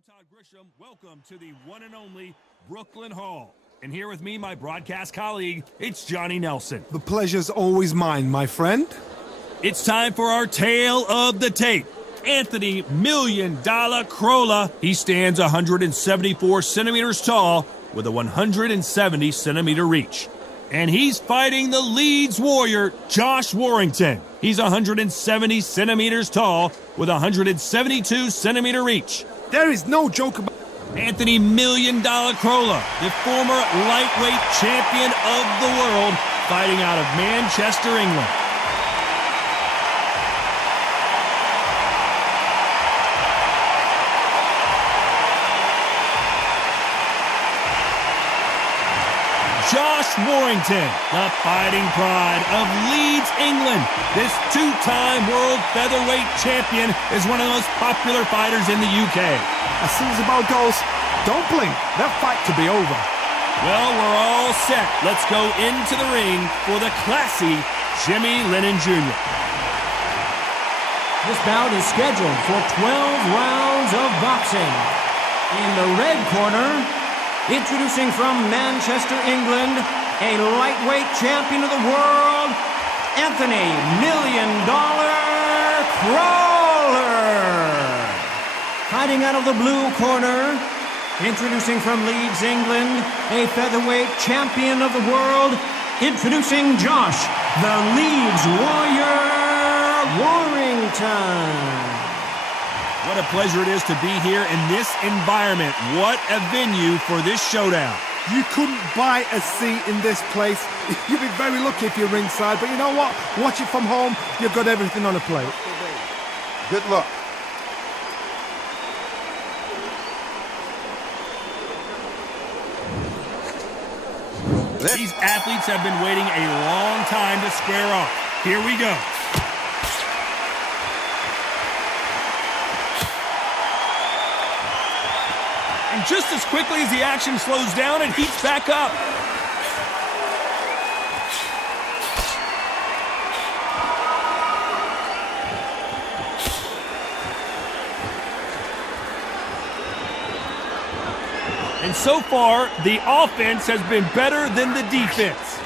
I'm Todd Grisham. Welcome to the one and only Brooklyn Hall. And here with me, my broadcast colleague, it's Johnny Nelson. The pleasure's always mine, my friend. It's time for our tale of the tape. Anthony $million Crolla. He stands 174 centimeters tall with a 170 centimeter reach. And he's fighting the Leeds warrior, Josh Warrington. He's 170 centimeters tall with a 172 centimeter reach. There is no joke about Anthony $million Crolla, the former lightweight champion of the world, fighting out of Manchester, England. Josh Warrington, the fighting pride of Leeds, England. This two-time world featherweight champion is one of the most popular fighters in the UK. As soon as the bell goes, don't blink. That fight could be over. Well, we're all set. Let's go into the ring for the classy Jimmy Lennon Jr. This bout is scheduled for 12 rounds of boxing. In the red corner, introducing from Manchester, England, a lightweight champion of the world, Anthony $million Crawler. Fighting out of the blue corner, introducing from Leeds, England, a featherweight champion of the world, introducing Josh, the Leeds Warrior Warrington. What a pleasure it is to be here in this environment. What a venue for this showdown. You couldn't buy a seat in this place. You'd be very lucky if you're ringside, but you know what? Watch it from home. You've got everything on a plate. Good luck. These athletes have been waiting a long time to square off. Here we go. And just as quickly as the action slows down, it heats back up. And so far, the offense has been better than the defense.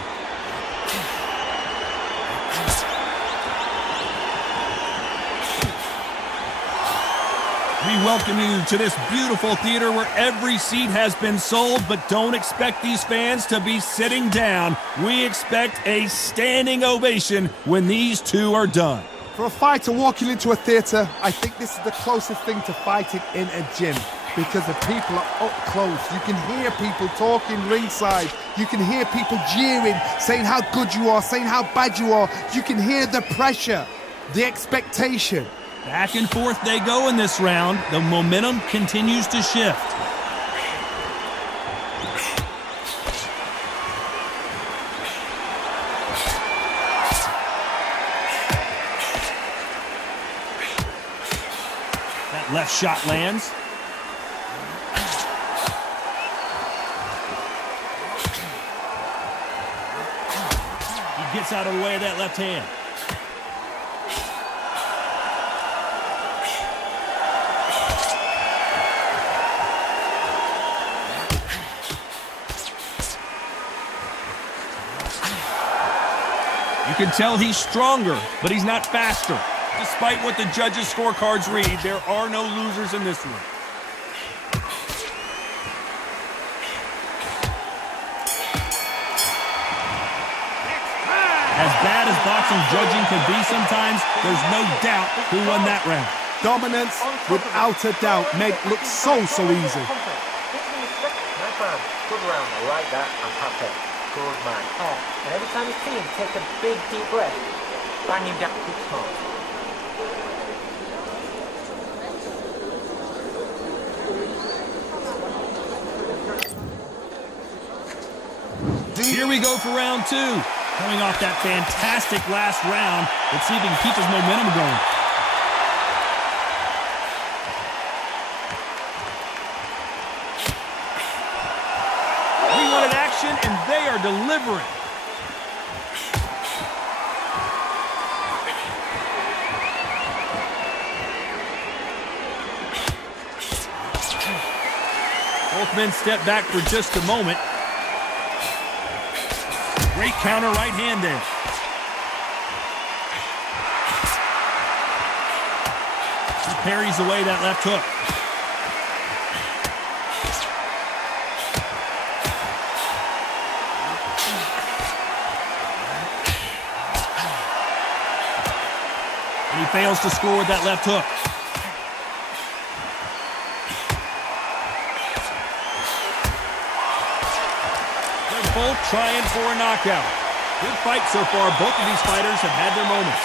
We welcome you to this beautiful theater where every seat has been sold, but don't expect these fans to be sitting down. We expect a standing ovation when these two are done. For a fighter walking into a theatre, I think this is the closest thing to fighting in a gym, because the people are up close. You can hear people talking ringside. You can hear people jeering, saying how good you are, saying how bad you are. You can hear the pressure, the expectation. Back and forth they go in this round. The momentum continues to shift. That left shot lands. He gets out of the way of that left hand. You can tell he's stronger, but he's not faster. Despite what the judges' scorecards read, there are no losers in this one. As bad as boxing judging can be sometimes, there's no doubt who won that round. Dominance, without a doubt, made look so easy. Good round, I like that, I'm happy. Good man. And every time you see him, take a big deep breath. Bang him down quick smart. Here we go for round two. Coming off that fantastic last round, let's see if he can keep his momentum going. We wanted action, and they are delivering. Both men step back for just a moment. Great counter right hand there. He parries away that left hook. And he fails to score with that left hook. They're both trying for a knockout. Good fight so far. Both of these fighters have had their moments.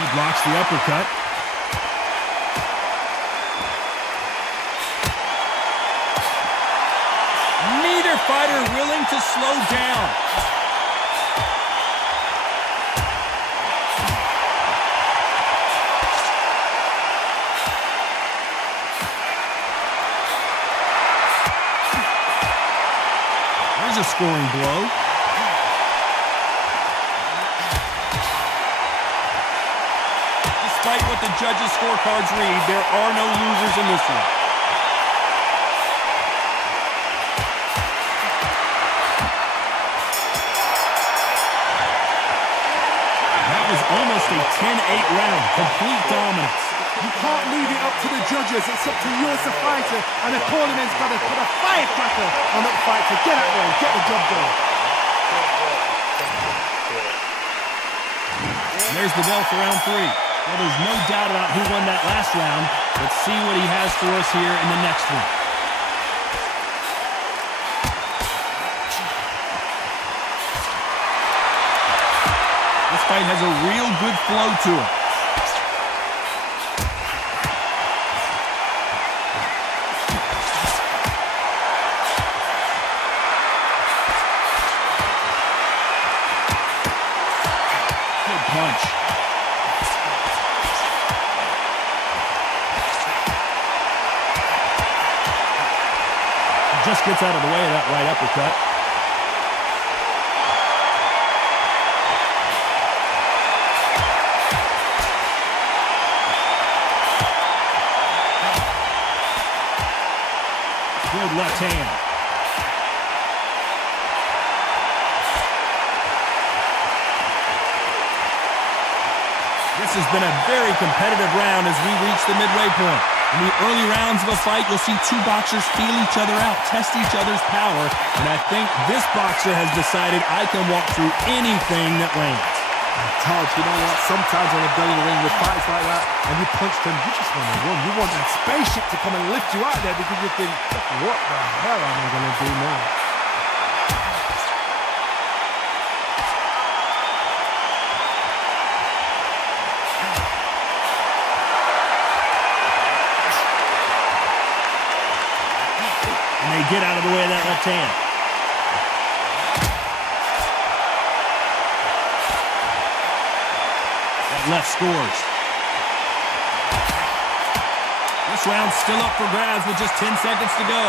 He blocks the uppercut. Neither fighter willing to slow down. There's a scoring blow. Despite what the judges' scorecards read, there are no losers in this one. That was almost a 10-8 round. Complete dominance. You can't leave it up to the judges. It's up to you as a fighter, and the opponent's got to put a firecracker on that fight to get out there and get the job done. And there's the bell for round 3. Well, there's no doubt about who won that last round. Let's see what he has for us here in the next one. This fight has a real good flow to it. Good punch. Just gets out of the way of that right uppercut. Good left hand. This has been a very competitive round as we reach the midway point. In the early rounds of a fight, you'll see two boxers feel each other out, test each other's power, and I think this boxer has decided I can walk through anything that lands. Todd, you know what? Sometimes when you're building a ring with fights like that, and you punch them, you just want to run. You want that spaceship to come and lift you out there because you think, what the hell am I going to do now? And they get out of the way of that left hand. That left scores. This round's still up for grabs with just 10 seconds to go.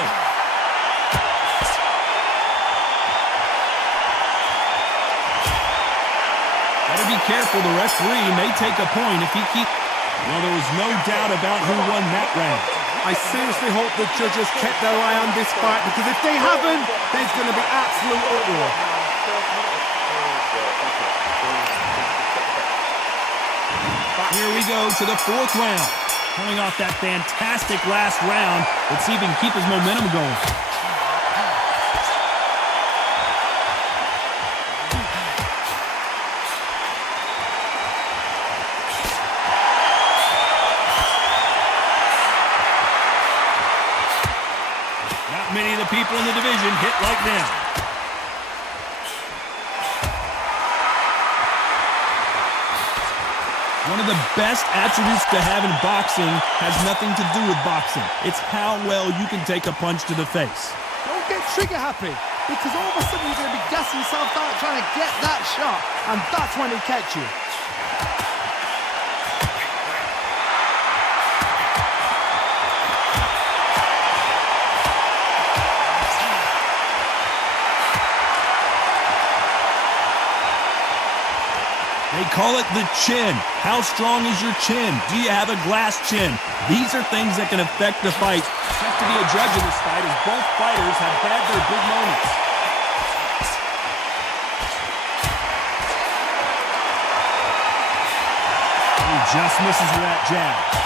Gotta be careful. The referee may take a point if he keeps... Well, there was no doubt about who won that round. I seriously hope the judges kept their eye on this fight, because if they haven't, there's going to be absolute uproar. Here we go to the 4th round. Coming off that fantastic last round, let's see if he can keep his momentum going. Many of the people in the division hit like them. One of the best attributes to have in boxing has nothing to do with boxing. It's how well you can take a punch to the face. Don't get trigger happy, because all of a sudden you're going to be gassing yourself out trying to get that shot, and that's when he catch you. They call it the chin. How strong is your chin? Do you have a glass chin? These are things that can affect the fight. Tough to be a judge in this fight as both fighters have had their big moments. He just misses with that jab.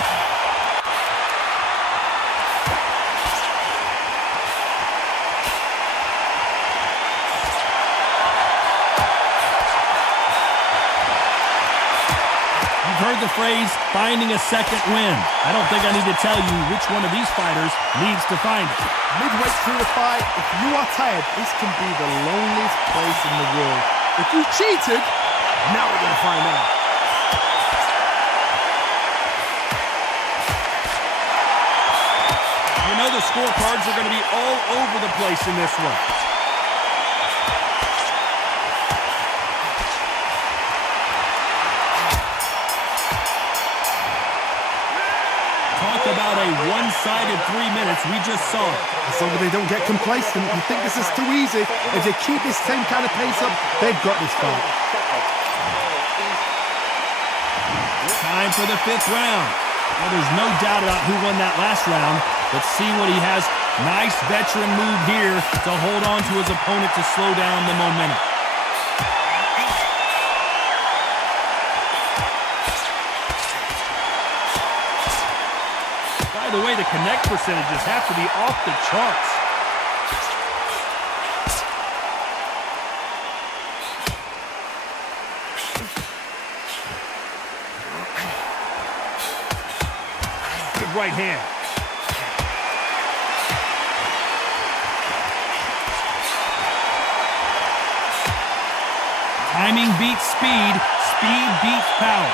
Heard the phrase, finding a second win. I don't think I need to tell you which one of these fighters needs to find it. Midway through the fight, if you are tired, this can be the loneliest place in the world. If you cheated, now we're going to find out. You know the scorecards are going to be all over the place in this one. About a one-sided 3 minutes we just saw. As long as they don't get complacent and think this is too easy, if they keep this same kind of pace up, they've got this fight. Time for the 5th round. Well, there's no doubt about who won that last round. Let's see what he has. Nice veteran move here to hold on to his opponent to slow down the momentum. By the way, the connect percentages have to be off the charts. Good right hand. Timing beats speed. Speed beats power.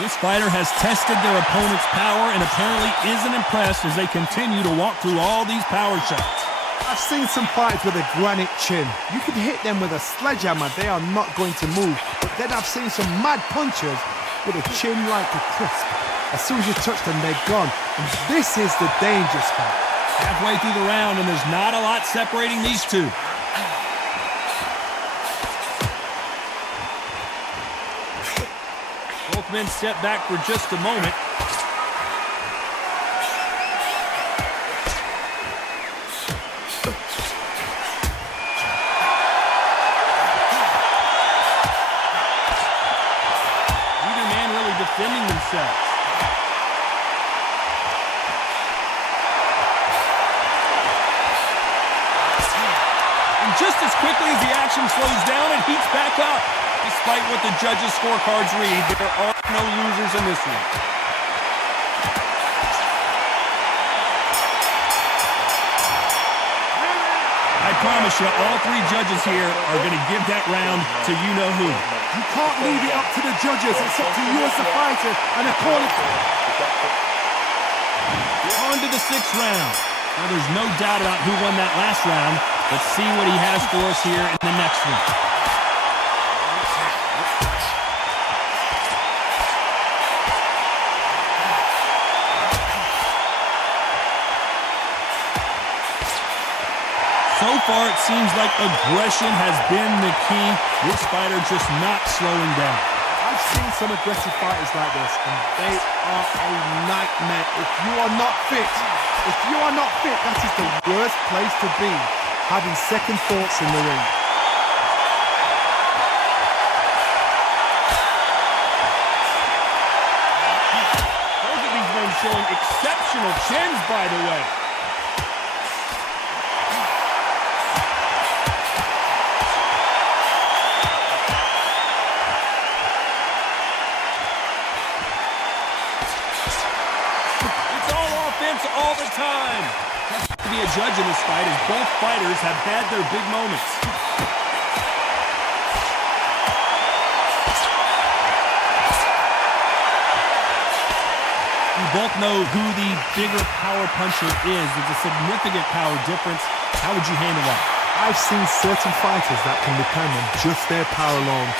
This fighter has tested their opponent's power and apparently isn't impressed as they continue to walk through all these power shots. I've seen some fighters with a granite chin. You could hit them with a sledgehammer, they are not going to move. But then I've seen some mad punchers with a chin like a crisp. As soon as you touch them, they're gone. And this is the dangerous part. Halfway through the round, and there's not a lot separating these two. Both men step back for just a moment. Neither man really defending themselves. And just as quickly as the action slows down, it heats back up. Despite what the judges' scorecards read, there are no losers in this one. I promise you, all three judges here are going to give that round to you-know-who. You can't leave it up to the judges. It's up to you as the fighter and a corner. On to the 6th round. Now, there's no doubt about who won that last round. Let's see what he has for us here in the next one. So far, it seems like aggression has been the key. This fighter just not slowing down. I've seen some aggressive fighters like this, and they are a nightmare. If you are not fit, that is the worst place to be, having second thoughts in the ring. Both of these men showing exceptional chins, by the way. All the time. Tough to be a judge in this fight as both fighters have had their big moments. We both know who the bigger power puncher is. There's a significant power difference. How would you handle that? I've seen certain fighters that can depend on just their power alone.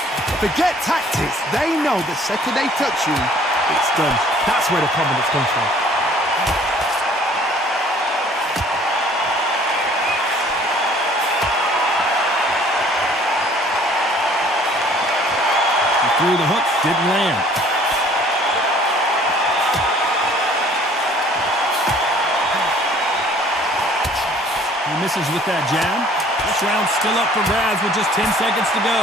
Forget tactics. They know the second they touch you, it's done. That's where the confidence comes from. through the hook, didn't land. He misses with that jab. This round's still up for grabs with just 10 seconds to go.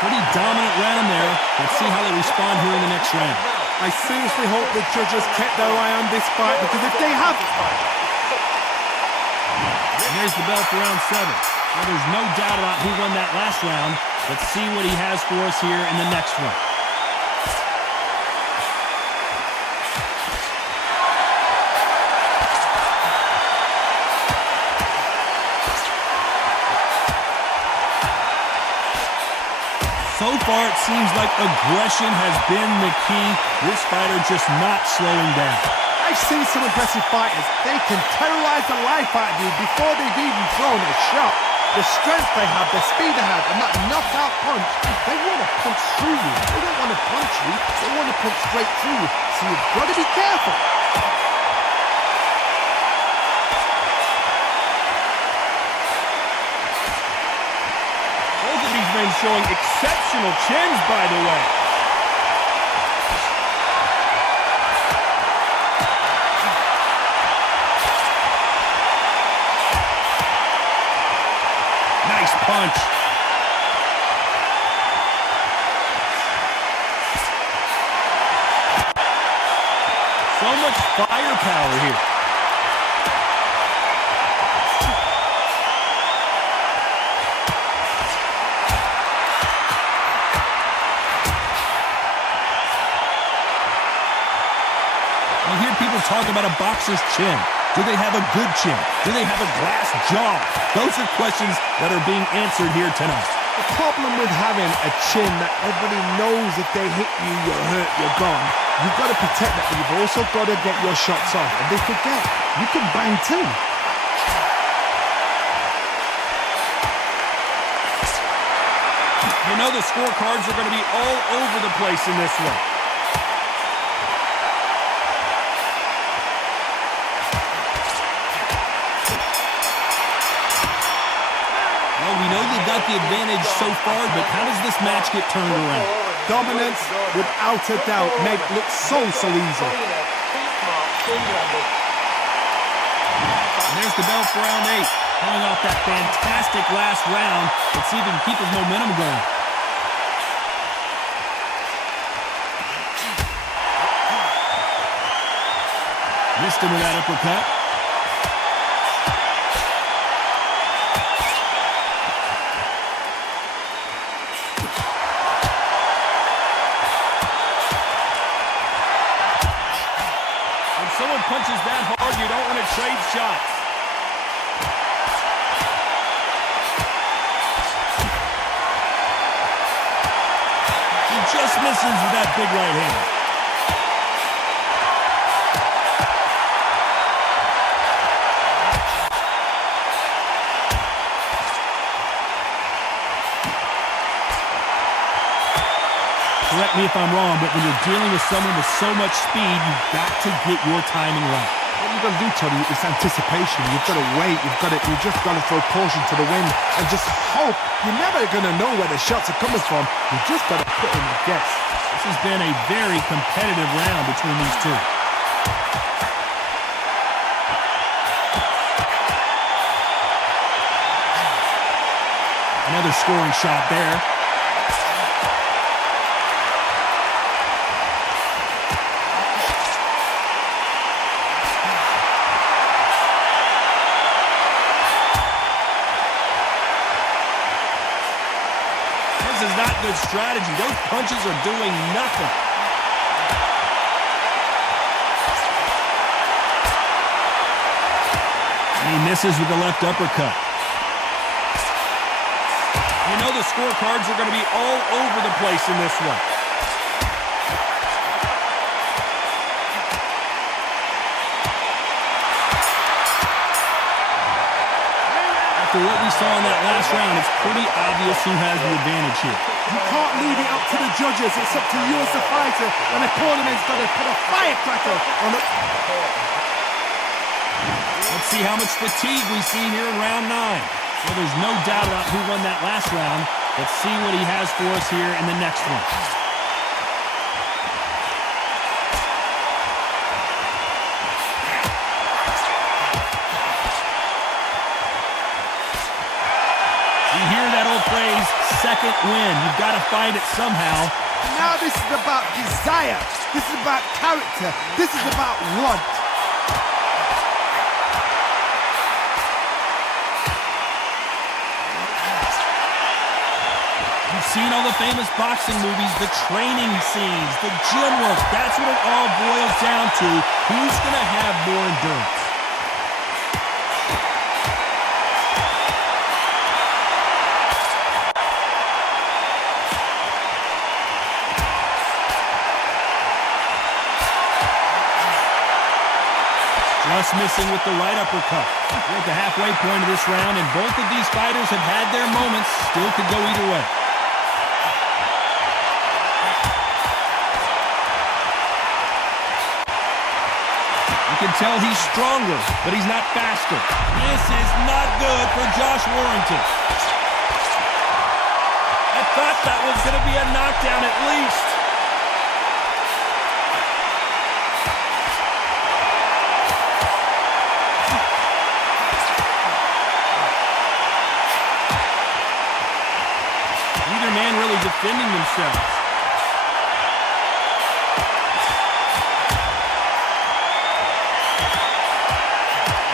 Pretty dominant round there. Let's see how they respond here in the next round. I seriously hope the judges kept their eye on this fight, because if they have... And there's the bell for round 7. Well, there's no doubt about who won that last round. Let's see what he has for us here in the next one. So far, it seems like aggression has been the key. This fighter just not slowing down. I've seen some impressive fighters. They can terrorize the life out of you before they've even thrown a shot. The strength they have, the speed they have, and that knockout punch, they want to punch through you. They don't want to punch you, they want to punch straight through you. So you've got to be careful. Both of these men showing exceptional chins, by the way. Nice punch. So much firepower here. You hear people talk about a boxer's chin. Do they have a good chin? Do they have a glass jaw? Those are questions that are being answered here tonight. The problem with having a chin that everybody knows if they hit you, you're hurt, you're gone. You've got to protect that, but you've also got to get your shots off. And they forget, you can bang too. You know the scorecards are going to be all over the place in this one. Well, we know they've got the advantage so far, but how does this match get turned around? Dominance, without a doubt, made it look so easy. And there's the bell for round 8. Pulling off that fantastic last round. Let's see if he can keep his momentum going. Missed him with that uppercut. When someone punches that hard, you don't want to trade shots. He just misses with that big right hand. Correct me if I'm wrong, but when you're dealing with someone with so much speed, you've got to get your timing right. What you've got to do, Tony, is anticipation. You've got to wait. You just got to throw caution to the wind and just hope. You're never going to know where the shots are coming from. You just got to put in a guess. This has been a very competitive round between these two. Another scoring shot there. This is not good strategy. Those punches are doing nothing. And he misses with the left uppercut. You know the scorecards are going to be all over the place in this one. After what we saw in that last round, it's pretty obvious who has the advantage here. You can't leave it up to the judges. It's up to you as the fighter. And the opponent's got to put a firecracker on it. Let's see how much fatigue we see here in round 9. Well, there's no doubt about who won that last round. Let's see what he has for us here in the next one. You hear that old phrase, second win. You've got to find it somehow. Now this is about desire. This is about character. This is about want. You've seen all the famous boxing movies, the training scenes, the gym work. That's what it all boils down to. Who's going to have more endurance? Just missing with the right uppercut. We're at the halfway point of this round, and both of these fighters have had their moments. Still could go either way. You can tell he's stronger, but he's not faster. This is not good for Josh Warrington. I thought that was going to be a knockdown at least. Neither man really defending themselves.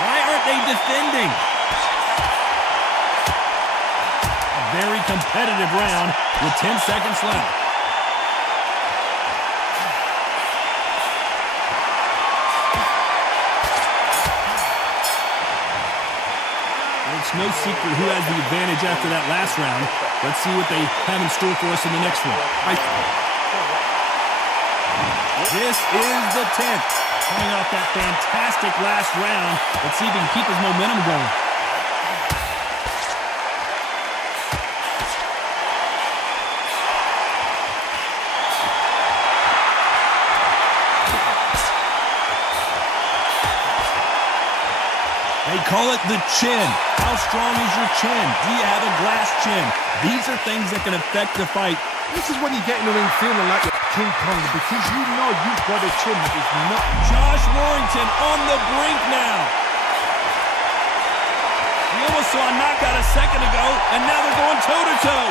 Why aren't they defending? A very competitive round with 10 seconds left. It's no secret who has the advantage after that last round. Let's see what they have in store for us in the next one. This is the 10th. Coming off that fantastic last round. Let's see if he can keep his momentum going. They call it the chin. How strong is your chin? Do you have a glass chin? These are things that can affect the fight. This is when you get in the ring feeling like you're King Kong, because you know you've got a chin that is not. Josh Warrington on the brink now. We almost saw a knockout a second ago, and now they're going toe-to-toe.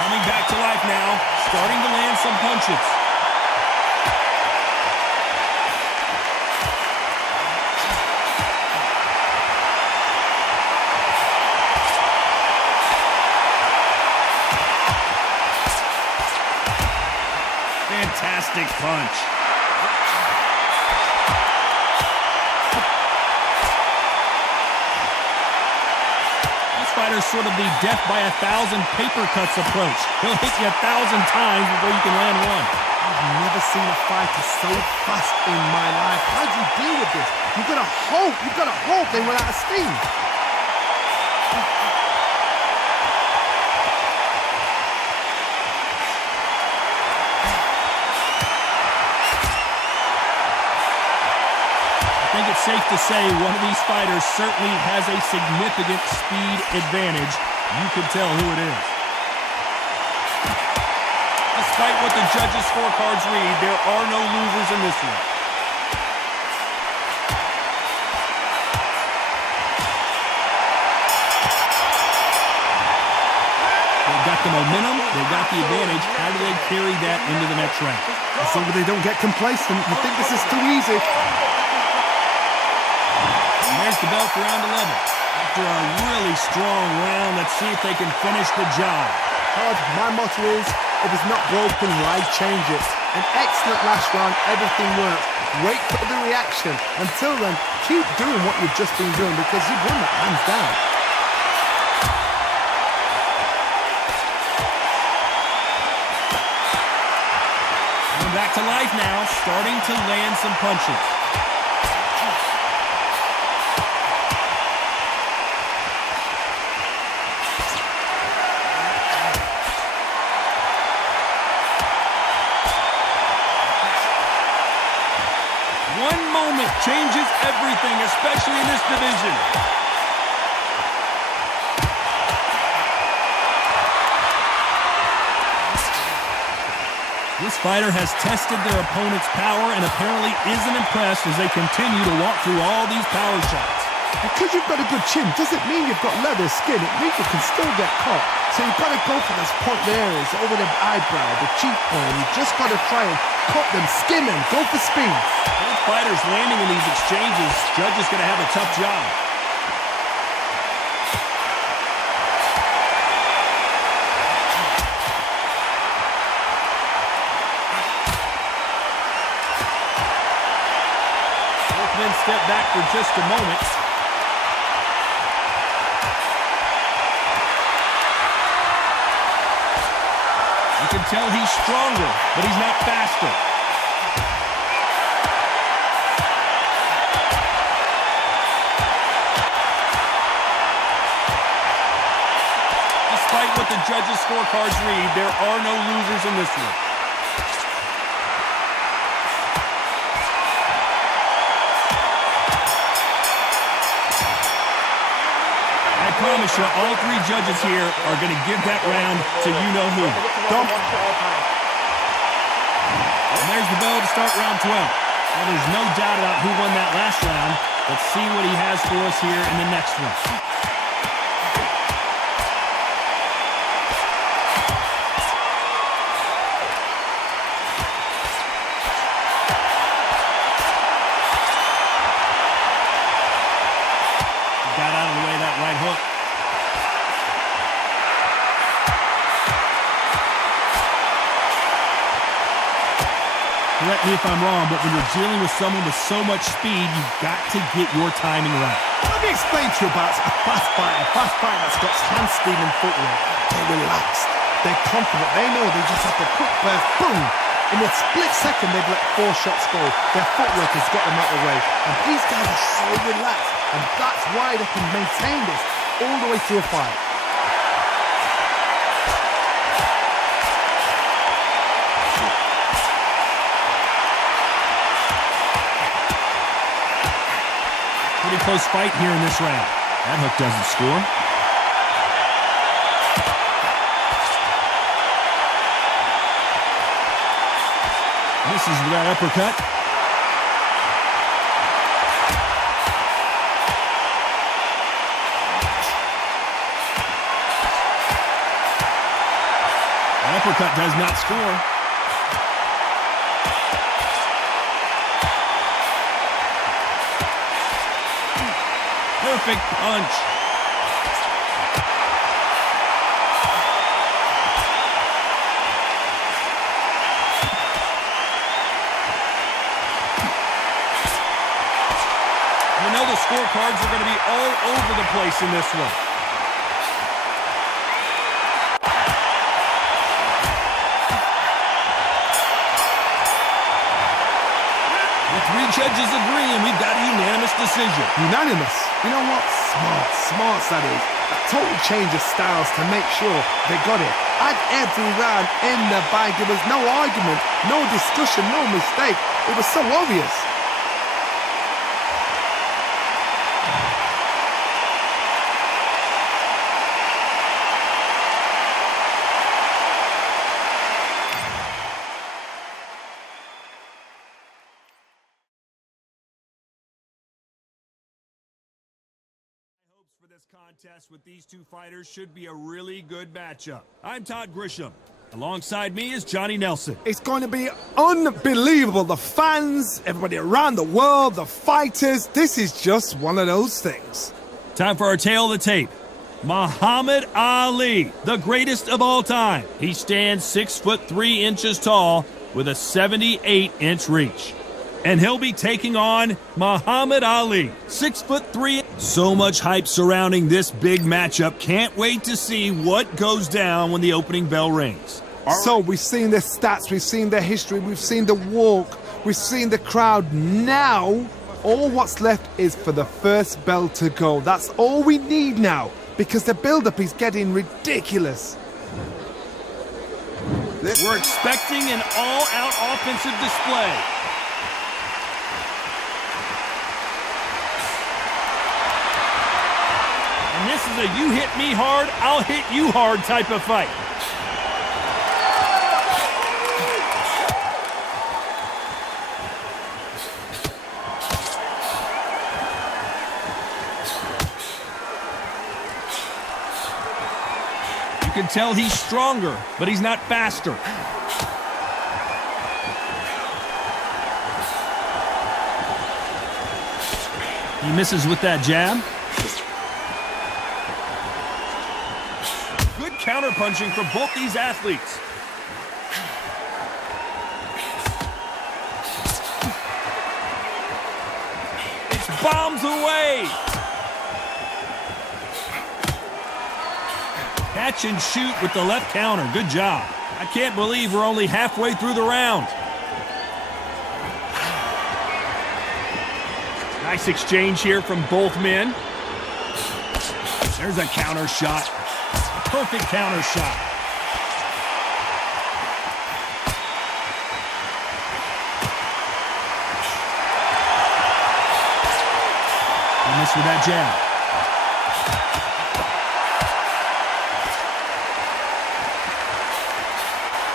Coming back to life now, starting to land some punches. Fantastic punch. This fighter's sort of the death by 1,000 paper cuts approach. He'll hit you 1,000 times before you can land one. I've never seen a fighter so fast in my life. How do you deal with this? You've got to hope they run out of steam. I think it's safe to say one of these fighters certainly has a significant speed advantage. You can tell who it is. Despite what the judges' scorecards read, there are no losers in this one. They've got the momentum, they've got the advantage. How do they carry that into the next round? As long as they don't get complacent. You think this is too easy. And there's the bell for round 11. After a really strong round, let's see if they can finish the job. Todd, my motto is, if it's not broken, why change it? An excellent last round, everything worked. Wait for the reaction. Until then, keep doing what you've just been doing, because you've won that hands down. Coming back to life now, starting to land some punches. changes everything, especially in this division. This fighter has tested their opponent's power and apparently isn't impressed as they continue to walk through all these power shots. Because you've got a good chin doesn't mean you've got leather skin. It means you can still get caught. So you've got to go for those point areas over the eyebrow, the cheekbone. You've just got to try and cut them, skim them, go for speed. Both fighters landing in these exchanges. Judge is going to have a tough job. Both men step back for just a moment. You can tell he's stronger, but he's not faster. Despite what the judges' scorecards read, there are no losers in this one. I promise you, all three judges here are going to give that round to you-know-who. And there's the bell to start round 12. Well, there's no doubt about who won that last round. Let's see what he has for us here in the next one. Got out of the way of that right hook. Correct me if I'm wrong, but when you're dealing with someone with so much speed, you've got to get your timing right. Let me explain to you about a fast fighter that's got hand-stealing footwork. They're relaxed. They're confident. They know they just have to quick burst, boom. In a split second, they've let 4 shots go. Their footwork has got them out of the way. And these guys are so relaxed. And that's why they can maintain this all the way through a fight. Pretty close fight here in this round. That hook doesn't score. Misses with that uppercut. That uppercut does not score. Perfect punch. You know the scorecards are going to be all over the place in this one. The 3 judges agree, and we've got a unanimous decision. Unanimous. You know what? Smart that is. A total change of styles to make sure they got it. At every round in the bag, there was no argument, no discussion, no mistake. It was so obvious. For this contest with these two fighters should be a really good matchup. I'm Todd Grisham. Alongside me is Johnny Nelson. It's going to be unbelievable. The fans, everybody around the world, the fighters. This is just one of those things. Time for our tale of the tape. Muhammad Ali, the greatest of all time. He stands 6'3" tall with a 78-inch reach. And he'll be taking on Muhammad Ali, 6'3". So much hype surrounding this big matchup. Can't wait to see what goes down when the opening bell rings. So we've seen the stats, we've seen the history, we've seen the walk, we've seen the crowd. Now, all what's left is for the first bell to go. That's all we need now, because the build-up is getting ridiculous. We're expecting an all-out offensive display. This is a you hit me hard, I'll hit you hard type of fight. You can tell he's stronger, but he's not faster. He misses with that jab. Good counterpunching from both these athletes. It's bombs away. Catch and shoot with the left counter. Good job. I can't believe we're only halfway through the round. Nice exchange here from both men. There's a counter shot. Perfect counter shot. He missed with that jab.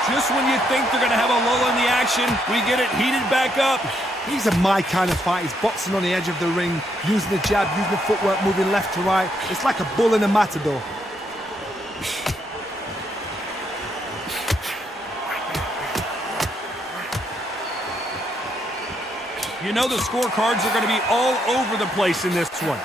Just when you think they're going to have a lull in the action, we get it heated back up. These are my kind of fighters, boxing on the edge of the ring, using the jab, using the footwork, moving left to right. It's like a bull in a matador. You know the scorecards are going to be all over the place in this one.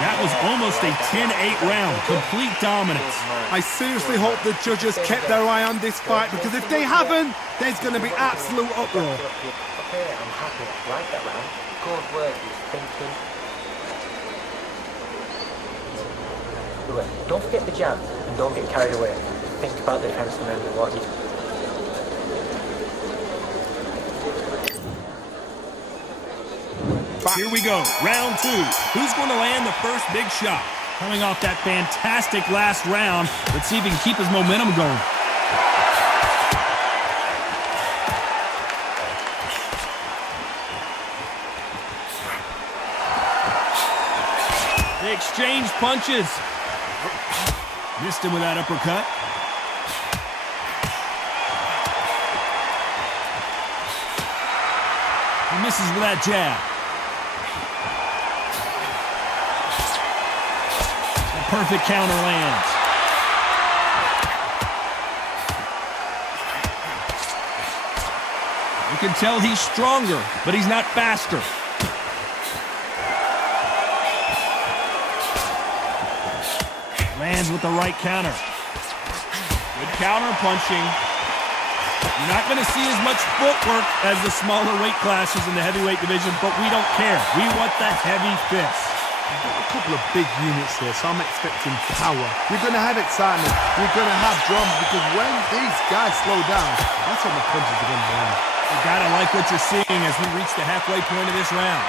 That was almost a 10-8 round, complete dominance. I seriously hope the judges kept their eye on this fight, because if they haven't, there's going to be absolute uproar. Okay, I'm happy. Like that round. Good work. He's thinking. Don't forget the jab and don't get carried away. Think about the defense and remember what you. Here we go, round two. Who's going to land the first big shot? Coming off that fantastic last round, let's see if he can keep his momentum going. They exchange punches. Missed him with that uppercut. He misses with that jab. Perfect counter lands. You can tell he's stronger, but he's not faster. Lands with the right counter. Good counter punching. You're not going to see as much footwork as the smaller weight classes in the heavyweight division, but we don't care. We want the heavy fists. We've got a couple of big units here, so I'm expecting power. We're going to have excitement. We're going to have drama, because when these guys slow down, that's when the punches are going to land. You gotta like what you're seeing as we reach the halfway point of this round.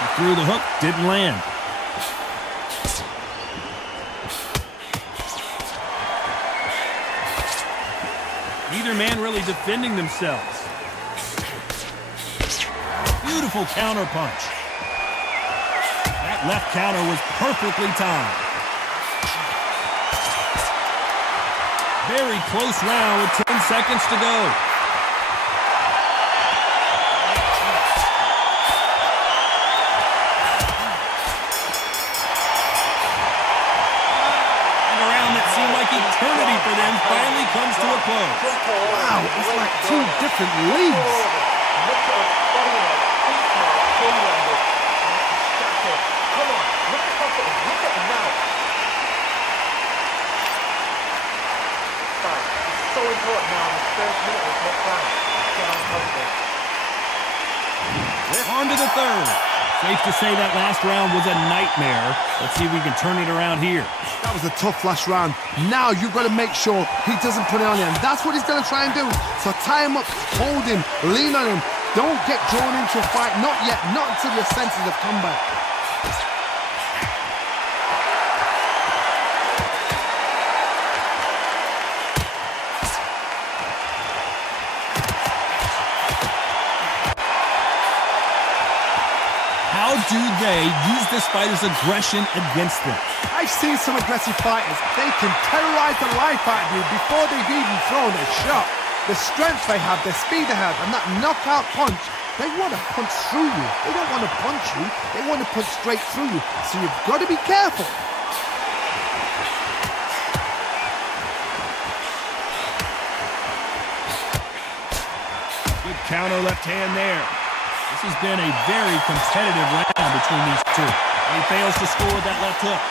He threw the hook, didn't land. Neither man really defending themselves. Beautiful counter punch. That left counter was perfectly timed. Very close round with 10 seconds to go. And a round that seemed like eternity for them finally comes to a close. Wow, it's like two different leagues. Come on, look at confidence, look at him now. It's so important now in the first minute of this next round. Get on confidence. On to the third. Safe to say that last round was a nightmare. Let's see if we can turn it around here. That was a tough last round. Now you've got to make sure he doesn't put it on you. And that's what he's going to try and do. So tie him up, hold him, lean on him. Don't get drawn into a fight. Not yet. Not until your senses have come back. How do they use this fighter's aggression against them? I've seen some aggressive fighters. They can terrorize the life out of you before they've even thrown a shot. The strength they have, the speed they have, and that knockout punch, they want to punch through you. They don't want to punch you. They want to punch straight through you. So you've got to be careful. Good counter left hand there. This has been a very competitive round between these two. And he fails to score with that left hook.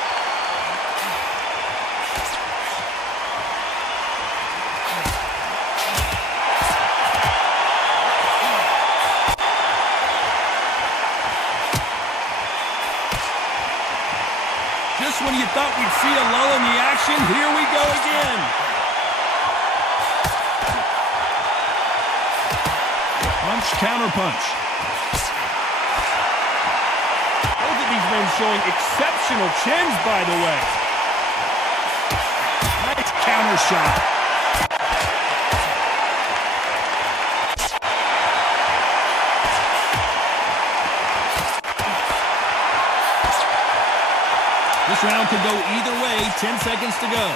Just when you thought we'd see a lull in the action, here we go again. Punch, counter punch. These men showing exceptional chins, by the way. Nice counter shot. This round could go either way. 10 seconds to go.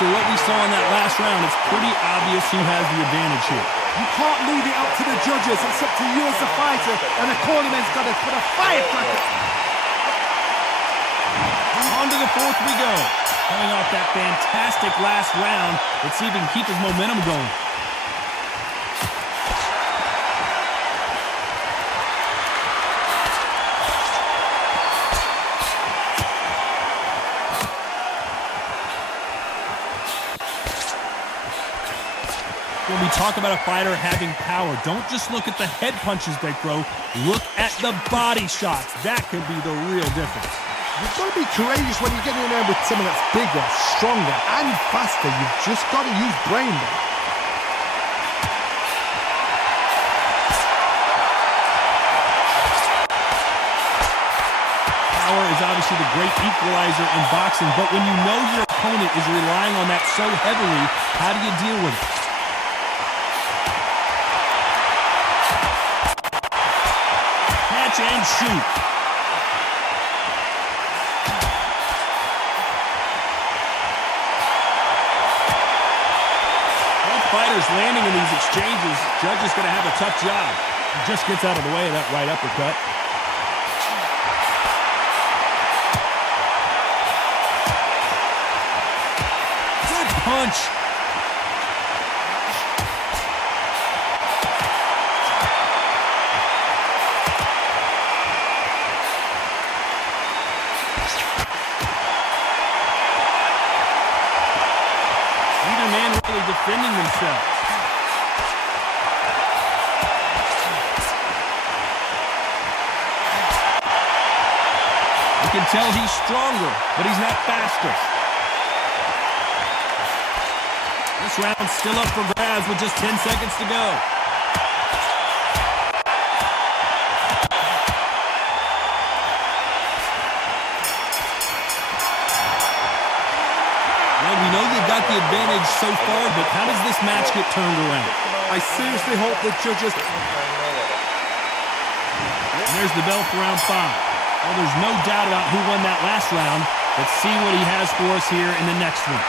After what we saw in that last round, it's pretty obvious who has the advantage here. You can't leave it up to the judges. It's up to you as the fighter, and the cornerman's got to put a firecracker. On to the fourth we go. Coming off that fantastic last round, let's see if he can keep his momentum going. When we talk about a fighter having power, don't just look at the head punches they throw. Look at the body shots. That could be the real difference. You've got to be courageous when you get in there with someone that's bigger, stronger, and faster. You've just got to use brain there. Power is obviously the great equalizer in boxing, but when you know your opponent is relying on that so heavily, how do you deal with it? And shoot. Both fighters landing in these exchanges. Judge is going to have a tough job. He just gets out of the way of that right uppercut. Good punch. Defending themselves. You can tell he's stronger, but he's not faster. This round's still up for grabs with just 10 seconds to go. We know you've got the advantage so far, but how does this match get turned around? I seriously hope the judges... And there's the bell for round 5. Well, there's no doubt about who won that last round. Let's see what he has for us here in the next one.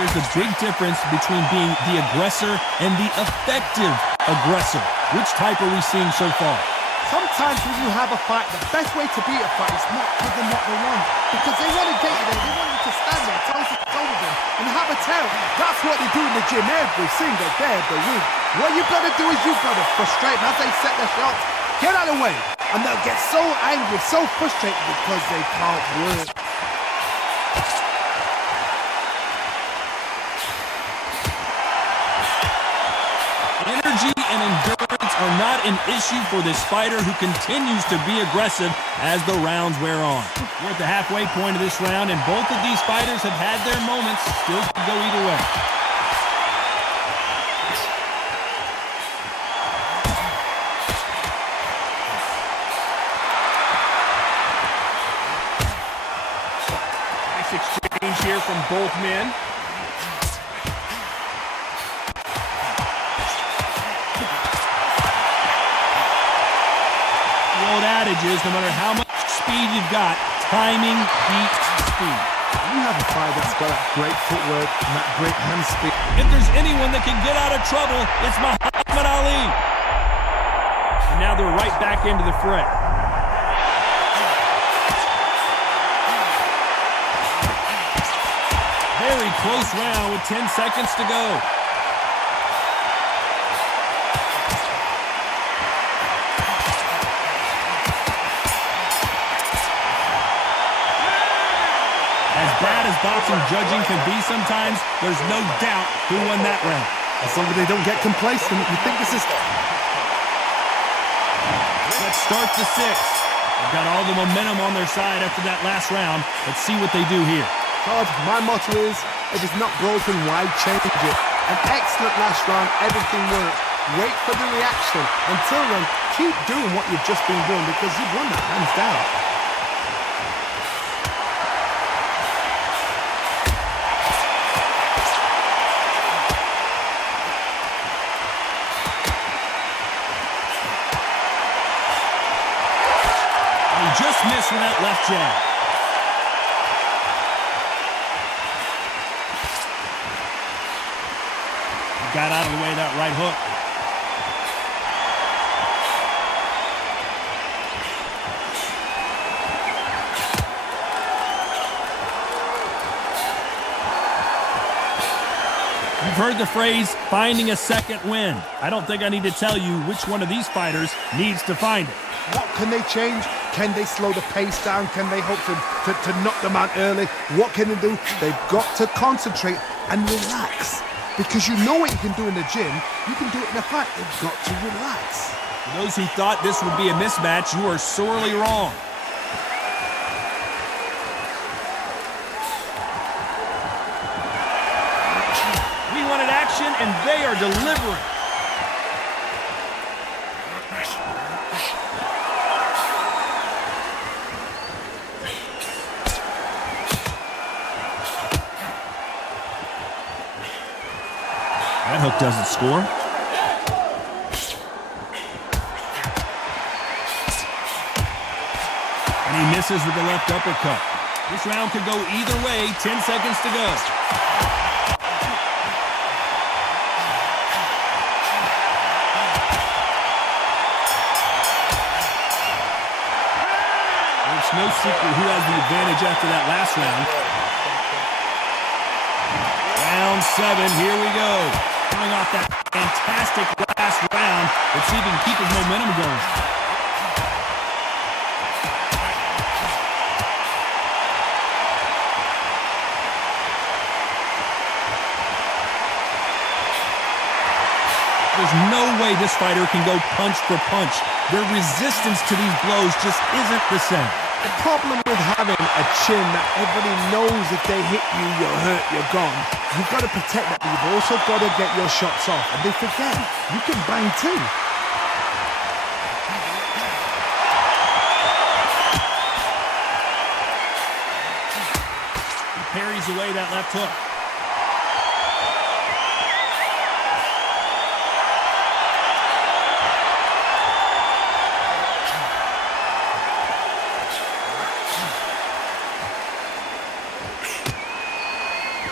There's a big difference between being the aggressor and the effective aggressor. Which type are we seeing so far? Sometimes when you have a fight, the best way to beat a fight is not give them what they want. Because they want to get you there. They want you to stand there. over them and have a tell. That's what they do in the gym every single day of the week. What you've got to do is you've got to frustrate them as they set their shots. Get out of the way. And they'll get so angry, so frustrated because they can't work. Energy and endurance are not an issue for this fighter who continues to be aggressive as the rounds wear on. We're at the halfway point of this round, and both of these fighters have had their moments. Still could go either way. Nice exchange here from both men. Old adage is no matter how much speed you've got, timing beats speed. You have a fighter that's got that great footwork and that great hand speed. If there's anyone that can get out of trouble, it's Muhammad Ali. And now they're right back into the fray. Very close round with 10 seconds to go. As bad as boxing judging can be sometimes, there's no doubt who won that round. As long as they don't get complacent, you think this is... Let's start the sixth. They've got all the momentum on their side after that last round. Let's see what they do here. Todd, my motto is, if it's not broken, why change it? An excellent last round, everything worked. Wait for the reaction. Until then, keep doing what you've just been doing because you've won that hands down. Just missed with that left jab. Got out of the way of that right hook. You've heard the phrase, finding a second wind. I don't think I need to tell you which one of these fighters needs to find it. What can they change? Can they slow the pace down? Can they hope to knock them out early? What can they do? They've got to concentrate and relax. Because you know what you can do in the gym, you can do it in a fight. They've got to relax. For those who thought this would be a mismatch, you are sorely wrong. We wanted action, and they are delivering. That hook doesn't score. And he misses with the left uppercut. This round could go either way. 10 seconds to go. It's no secret who has the advantage after that last round. Round 7, here we go. Coming off that fantastic last round. Let's see if he can keep his momentum going. There's no way this fighter can go punch for punch. Their resistance to these blows just isn't the same. The problem with having a chin that everybody knows if they hit you, you're hurt, you're gone. You've got to protect that, but you've also got to get your shots off. And they forget, you can bang too. He parries away that left hook.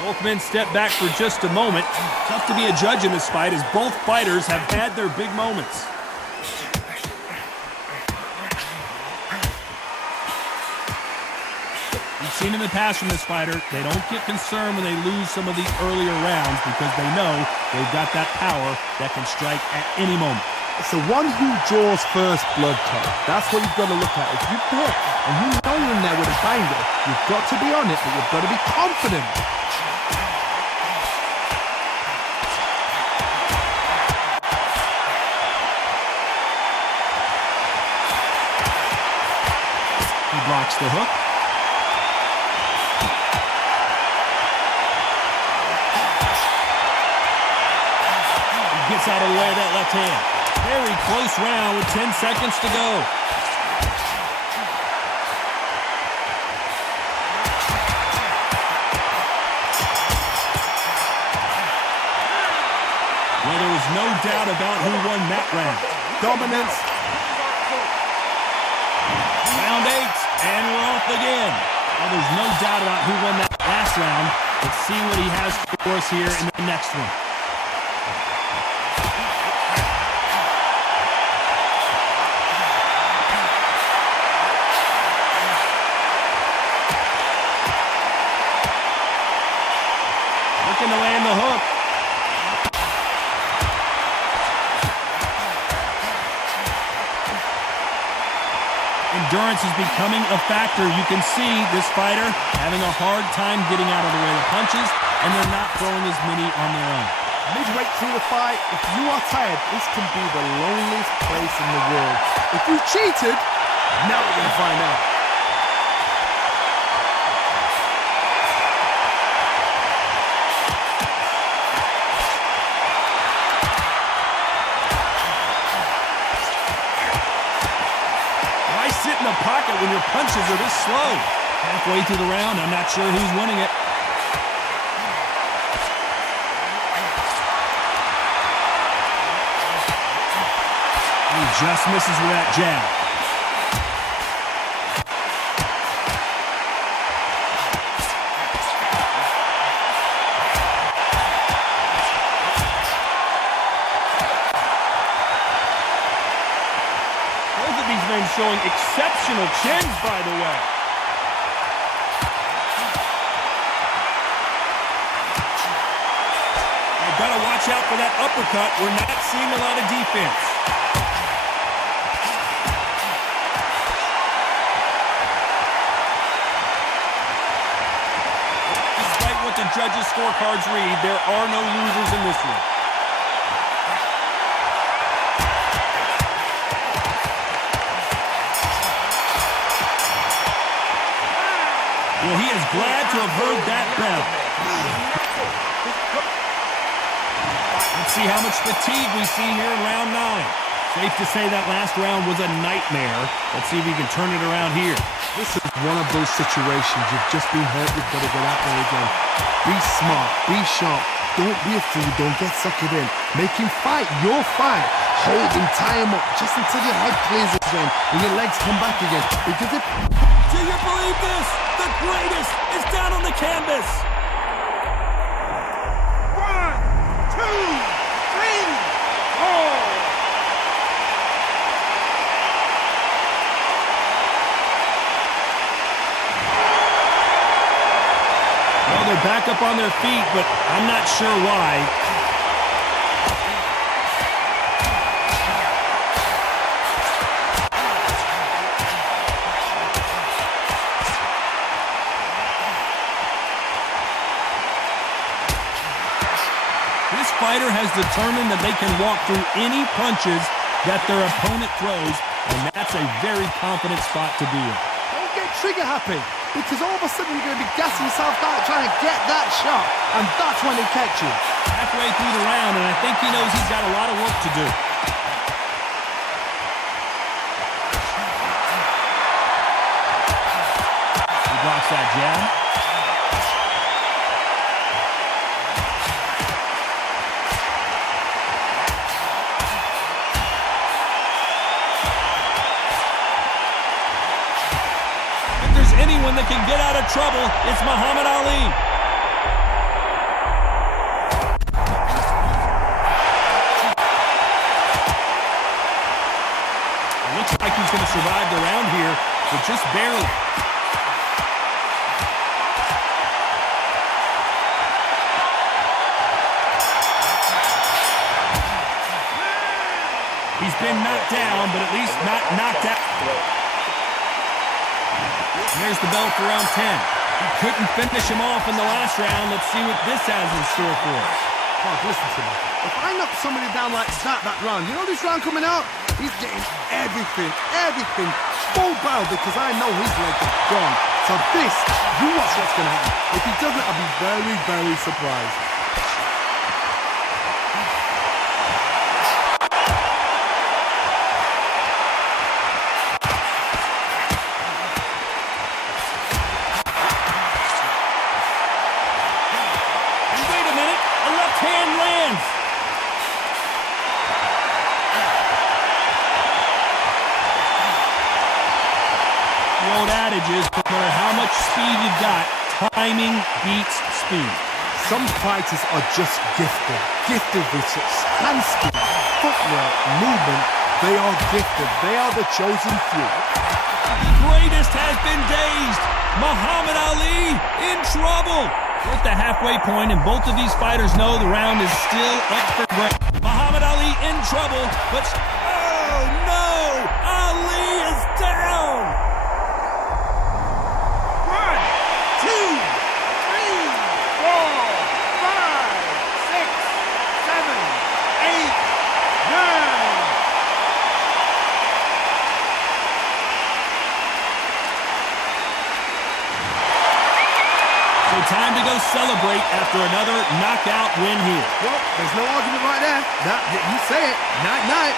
Both men step back for just a moment. Tough to be a judge in this fight as both fighters have had their big moments. Each seen in the past from this fighter, they don't get concerned when they lose some of the earlier rounds because they know they've got that power that can strike at any moment. It's the one who draws first blood card. That's what you've got to look at. If you hit and you know you're in there with a banger, you've got to be on it, but you've got to be confident. He blocks the hook. He gets out of the way of that left hand. Very close round with 10 seconds to go. Well, there was no doubt about who won that round. Dominance. Round 8, and we're off again. Well, there's no doubt about who won that last round. Let's see what he has for us here in the next one. Looking to land the hook. Endurance is becoming a factor. You can see this fighter having a hard time getting out of the way of punches, and they're not throwing as many on their own. Midway through the fight, if you are tired, this can be the loneliest place in the world. If you cheated, now we're going to find out. Sit in the pocket when your punches are this slow. Halfway through the round, I'm not sure who's winning it. He just misses with that jab. Showing exceptional chins, by the way. I've got to watch out for that uppercut. We're not seeing a lot of defense. Despite what the judges' scorecards read, there are no losers in this one. Well, he is glad to have heard that bell. Let's see how much fatigue we see here in round 9. Safe to say that last round was a nightmare. Let's see if he can turn it around here. This is one of those situations. You've just been hurt. You've got to get out there again. Be smart. Be sharp. Don't be a fool. Don't get suckered in. Make him fight your fight. Hold him, tie him up, just until your head clears again and your legs come back again. Because if... Do you believe this? The greatest is down on the canvas. 1, 2, 3, 4. Well, they're back up on their feet, but I'm not sure why. This fighter has determined that they can walk through any punches that their opponent throws, and that's a very confident spot to be in. Don't get trigger happy, because all of a sudden you're going to be gassing yourself out trying to get that shot, and that's when they catch you. Halfway through the round, and I think he knows he's got a lot of work to do. He blocks that jab. Anyone that can get out of trouble, it's Muhammad Ali. It looks like he's going to survive the round here, but just barely. He's been knocked down, but at least not knocked out. And there's the bell for round 10. He couldn't finish him off in the last round. Let's see what this has in store for us. Mark, listen to me. If I knock somebody down like that round, you know this round coming out? He's getting everything, full barrel, because I know his leg is gone. So this, you watch what's going to happen. If he doesn't, I'll be very, very surprised. No matter how much speed you've got, timing beats speed. Some fighters are just gifted with such hand speed, footwork, movement. They are gifted. They are the chosen few. The greatest has been dazed. Muhammad Ali in trouble. We're at the halfway point, and both of these fighters know the round is still up for grabs. Muhammad Ali in trouble, but oh no! Ali is down! 1, 2, 3, 4, 5, 6, 7, 8, 9. So time to go celebrate after another knockout win here. Well, there's no argument right there. You say it. Night, night.